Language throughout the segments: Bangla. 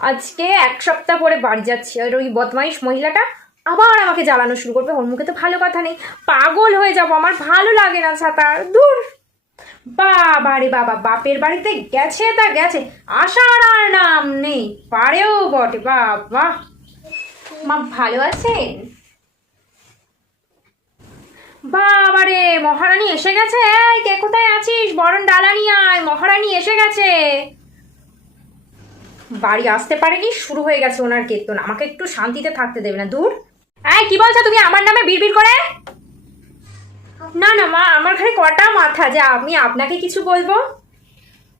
আজকে এক সপ্তাহ পরে বাড়ি যাচ্ছি। আর ওই বদমাইশ মহিলাটা আবার আমাকে জ্বালানো শুরু করবে। ওর মুখে তো ভালো কথা নেই। পাগল হয়ে যাব। আমার ভালো লাগে না সাঁতার দূর। বাবা রে বাবা, বাপের বাড়িতে গেছে তা গেছে। আসার আর নাম নেই। পারেও বটে। বাবা। মা ভালো আছেন? বাবারে মহারানী এসে গেছে? এই, কে কোথায় আছিস? বরণ ডালা নিয়ে আয়। মহারানী এসে গেছে। বাড়ি আসতে পারেনি, শুরু হয়ে গেছে ওনার কীর্তন। আমাকে একটু শান্তিতে থাকতে দেবে না, দূর। হ্যাঁ কি বলছো তুমি? আমার নামে বিড়বিড় করে? না না, মা, আমার ঘরে কটা মাথা যে আমি আপনাকে কিছু বলব?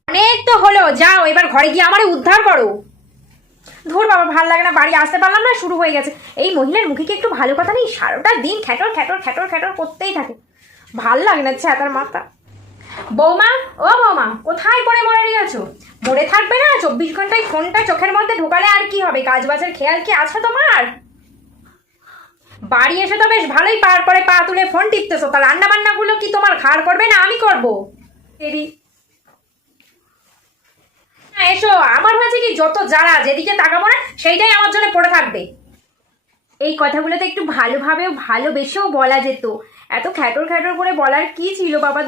অনেক তো হলো, যাও, এবার ঘরে গিয়ে আমারে উদ্ধার করো। ধর বাবা, ভালো লাগে না, বাড়ি আসতে পারলাম না, শুরু হয়ে গেছে। এই মহিলার মুখে কি একটু ভালো কথা নেই? সারাটা দিন খ্যাটর খ্যাটর খ্যাটর খ্যাটর করতেই থাকে। ভালো লাগে না ছ্যাতার মাথা। বৌমা, ও বৌমা কোথায় পড়ে মরে নিয়েছো মরে থাকবে না চব্বিশ ঘন্টায় ফোনটা চোখের মধ্যে ঢোকালে আর কি হবে? কাজ বাজের খেয়াল কি আছে তোমার? বাড়ি এসে তো বেশ ভালোই পার করে পা তুলে ফোন টিপতেছো, তা রান্না বান্নাগুলো কি তোমার ঘাড় করবে না আমি করব? এসো, আমার হয়েছে কি যত যারা যেদিকে তাকাবো না, সেইটাই আমার জন্য পড়ে থাকবে। এই কথাগুলোতে একটু ভালোভাবেও ভালোবেসেও বলা যেত। এত খ্যাটর খ্যাটর করে বলার কি ছিল বাবা?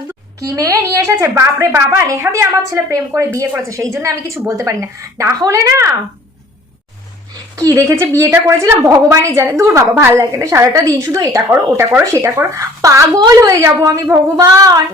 কি মেয়ে নিয়ে এসেছে। বাপরে বাবা, নেহাদি আমার ছেলে প্রেম করে বিয়ে করেছে, সেই জন্য আমি কিছু বলতে পারি না। না হলে না। কি দেখেছে? বিয়েটা করেছিলাম, ভগবানই জানে। দূর বাবা, ভালো লাগে না। সারাটা দিন শুধু এটা করো, ওটা করো, সেটা করো। পাগল হয়ে যাব আমি, ভগবান।